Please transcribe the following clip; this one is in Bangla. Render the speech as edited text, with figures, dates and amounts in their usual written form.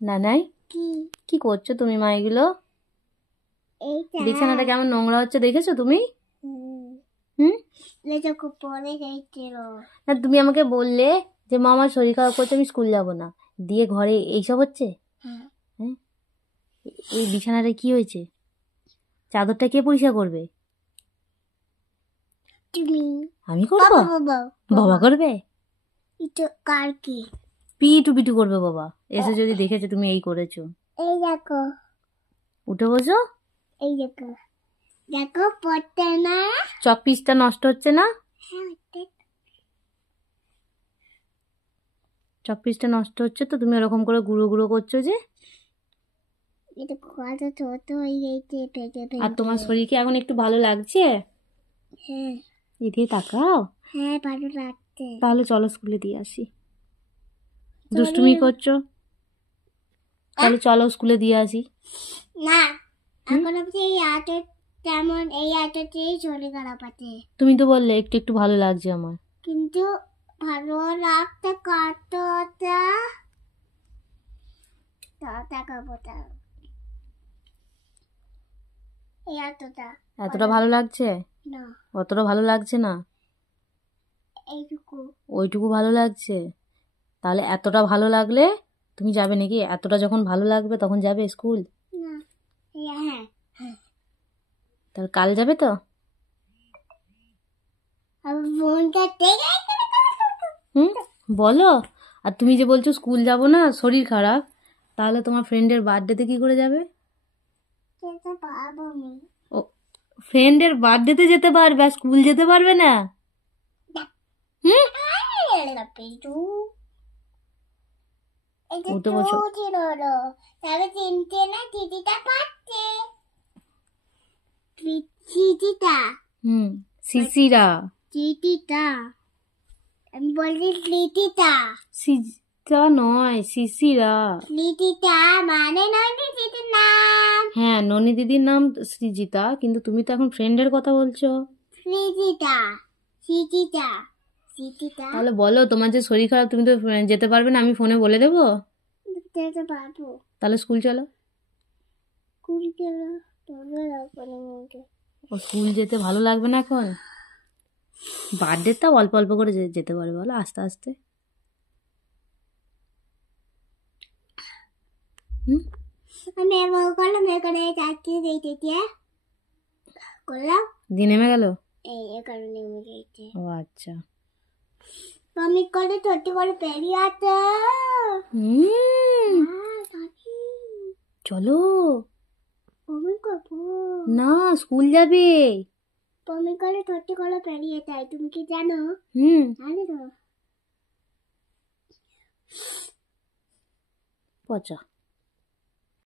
নানাই কি করছো তুমি মা এগুলো? বিছানাটা কেমন নোংরা হচ্ছে দেখেছো তুমি? না তুমি আমাকে বললে যে মা আমার শরীর খারাপ করছে, আমি স্কুল যাব না, দিয়ে ঘরে এইসব হচ্ছে। হ্যাঁ, এই বিছানাটা কি হয়েছে? চাদরটা কে পরিষ্কার করবে? আমি করবো? বাবা করবে? পিটু পিটু করবে বাবা এসে যদি দেখেছে তুমি এই করেছো। এই দেখো, উঠে বসো। এই দেখো, দেখো পড়তে না, চক পিসটা নষ্ট হচ্ছে না? চক পিসটা নষ্ট হচ্ছে তো তুমি ওরকম করে গুঁড়ো গুঁড়ো করছো যে। এটা কত ছোট হয়ে গেছে, পেটে পেটে। আর তোমার শরীর কি এখন একটু ভালো লাগছে? হ্যাঁ। এদিকে তাকাও। হ্যাঁ ভালো লাগছে। তাহলে চলো স্কুলে দিয়ে আসি। দুষ্টুমি করছো, তাহলে চলো স্কুলে দিয়ে আসি। না, এখন অবধি এই আটের তেমন এই আটেতেই শরীর খারাপ আছে। তুমি তো বললে একটু একটু ভালো লাগছে আমার। কিন্তু ভালো লাগতে কতটা কতটা এই এতটা ভালো লাগছে না, অতটা ভালো লাগছে না, এইটুকু ওইটুকু ভালো লাগছে। তাহলে এতটা ভালো লাগলে তুমি যাবে নাকি? এতটা যখন ভালো লাগবে তখন যাবে স্কুল? না। হ্যাঁ, তাহলে কাল যাবে তো? বলো। আর তুমি যে বলছো স্কুল যাব না, শরীর খারাপ, তাহলে তোমার ফ্রেন্ডের বার্থডেতে কি করে যাবে? ও, ফ্রেন্ডের বার্থডেতে যেতে পারবে আর স্কুল যেতে পারবে না? উঠে বসো। শিশিরা। আমি বলছি লিটিটা। সিজা নয়, শিশিরা। লিটিটা মানে ননি দিদির নাম। হ্যাঁ, ননি দিদির নাম সৃজিতা, কিন্তু তুমি তো এখন ফ্রেন্ডের কথা বলছো। সৃজিতা, সৃজিতা, সৃজিতা। তাহলে বলো, তোমার যে শরীর খারাপ তুমি তো যেতে পারবে না, আমি ফোনে বলে দেবো। যেতে পারবো। তাহলে স্কুল চলো। স্কুল গেলে ভালো লাগবে না আমাকে। ও স্কুল যেতে ভালো লাগবে না এখন? বার্থডেটা অল্প অল্প করে যেতে পারে, বলো আস্তে আস্তে। আমি এবার করলাম, এখানে যাচ্ছি দেখতে করলাম, দিয়ে নেমে গেল। এই কারণে নেমে গেছে। ও আচ্ছা। আমি করে ছোট করে পেরিয়ে আছে। চলো। আমি করবো না, স্কুল যাবে। আমি করে ছোট করে পেরিয়ে যায়, তুমি কি জানো? জানি তো। পচা।